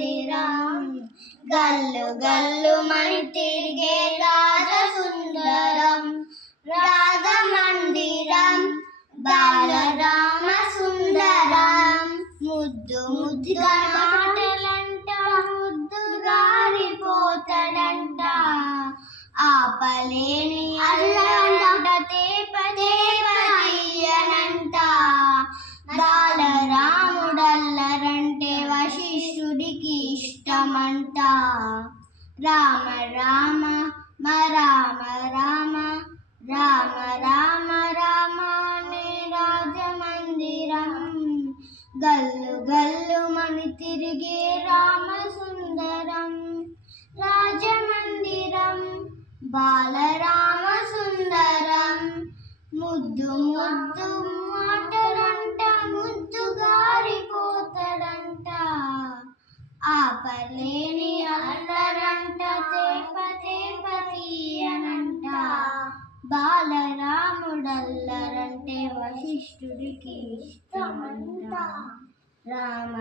మందిరం గల్లు గల్లు మని తిరిగే రాజసుందరం రాజమందిరం బాలరామ సుందరం ముద్దు ముద్దుగా మాటలంట ముద్దు గారిపోతాడంట ఆపలేని అల్లంట తేప తేపయ్యనంట బాలరాముడల్లరంటే వశిష్ఠుడికి ఇష్టమంట రామ రామ రామ రామ రామ రామ రామ అనే రాజమందిరం గల్లు గల్లు మని తిరిగే రామ సుందరం రాజమందిరం బాలరామ సుందరం ముద్దు ముద్దు మాటలంట ముద్దు గారిపోతాడంట ఆపలేని అల్లరంట తేప తేప తీయనంట బాలరాముడల్లరంటే వశిష్ఠుడికి ఇష్టమంట రామ